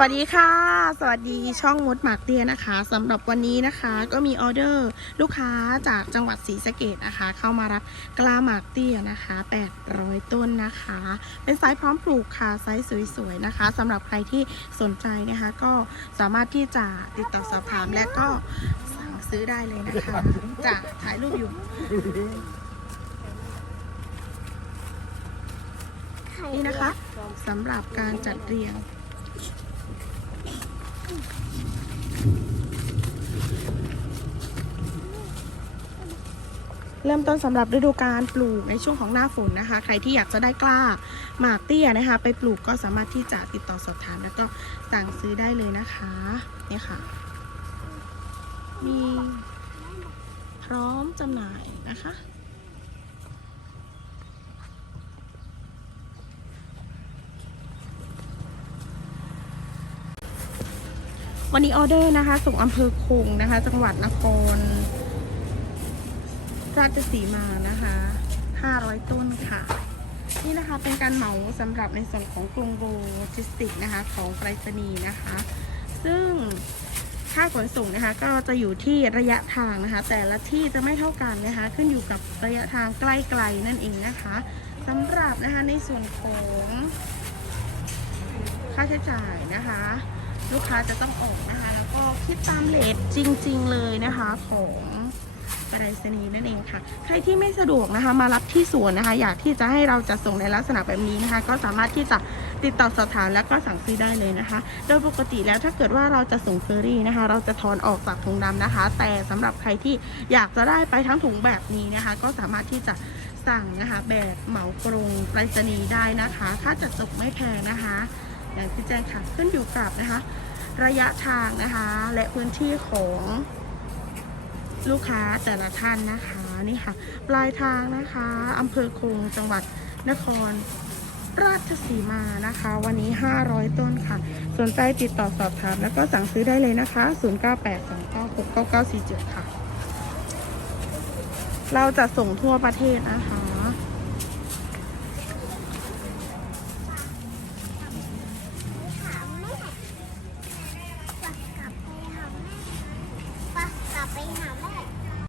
วัสดีค่ะ สวัสดีช่องมดหมากเตียนะคะสำหรับวันนี้นะคะ ก็มีออเดอร์ลูกค้าจากจังหวัดศรีสะเกดนะคะ เข้ามารับกล้าหมากเตี้ยนะคะ 800 ต้นนะคะ เป็นไซส์พร้อมปลูกค่ะไซส์สวยๆนะคะสำหรับใครที่สนใจนะคะ ก็สามารถที่จะติดต่อสอบถามและก็สั่งซื้อได้เลยนะคะจะถ่ายรูปอยู่นี่นะคะสำหรับการจัดเรียง เริ่มต้นสำหรับฤดูการปลูกในช่วงของหน้าฝนนะคะ ใครที่อยากจะได้กล้าหมากเตี้ยนะคะ ไปปลูกก็สามารถที่จะติดต่อสอบถาม แล้วก็สั่งซื้อได้เลยนะคะเนี่ยค่ะ มีพร้อมจำหน่ายนะคะ วันนี้ออเดอร์นะคะ ส่งอำเภอคงนะคะ จังหวัดนครราชสีมานะคะ500 ต้นค่ะ นี่นะคะเป็นการเหมาสำหรับในส่วนของกรุงโลจิสติกนะคะ ของไปรษณีย์นะคะ ซึ่งค่าขนส่งนะคะ ก็จะอยู่ที่ระยะทางนะคะ แต่ละที่จะไม่เท่ากันนะคะ ขึ้นอยู่กับระยะทางใกล้ๆนั่นเองนะคะสำหรับนะคะในส่วนของค่าใช้จ่ายนะคะ ลูกค้าจะต้องออกนะคะ แล้วก็คิดตามเลทจริง ๆ เลยนะคะของไปรษณีย์นั่นเองค่ะ ใครที่ไม่สะดวกนะคะ มารับที่สวนนะคะ อยากที่จะให้เราจะส่งในลักษณะแบบนี้นะคะ ก็สามารถที่จะติดต่อสอบถามแล้วก็สั่งซื้อได้เลยนะคะ โดยปกติแล้วถ้าเกิดว่าเราจะส่งเฟอรี่นะคะ เราจะถอนออกจากถุงดำนะคะ แต่สำหรับใครที่อยากจะได้ไปทั้งถุงแบบนี้นะคะ ก็สามารถที่จะสั่งนะคะ แบบเหมากรงไปรษณีย์ได้นะคะ ค่าจัดส่งไม่แพงนะคะ อย่างที่แจ้งค่ะขึ้นอยู่กับนะคะ ระยะทางนะคะ และพื้นที่ของลูกค้าแต่ละท่านนะคะนี่ค่ะ ปลายทางนะคะอำเภอคงจังหวัดนครราชสีมานะคะ วันนี้ 500 ต้นค่ะ สนใจติดต่อสอบถาม แล้วก็สั่งซื้อได้เลยนะคะ 0982969947 ค่ะ เราจะส่งทั่วประเทศนะคะ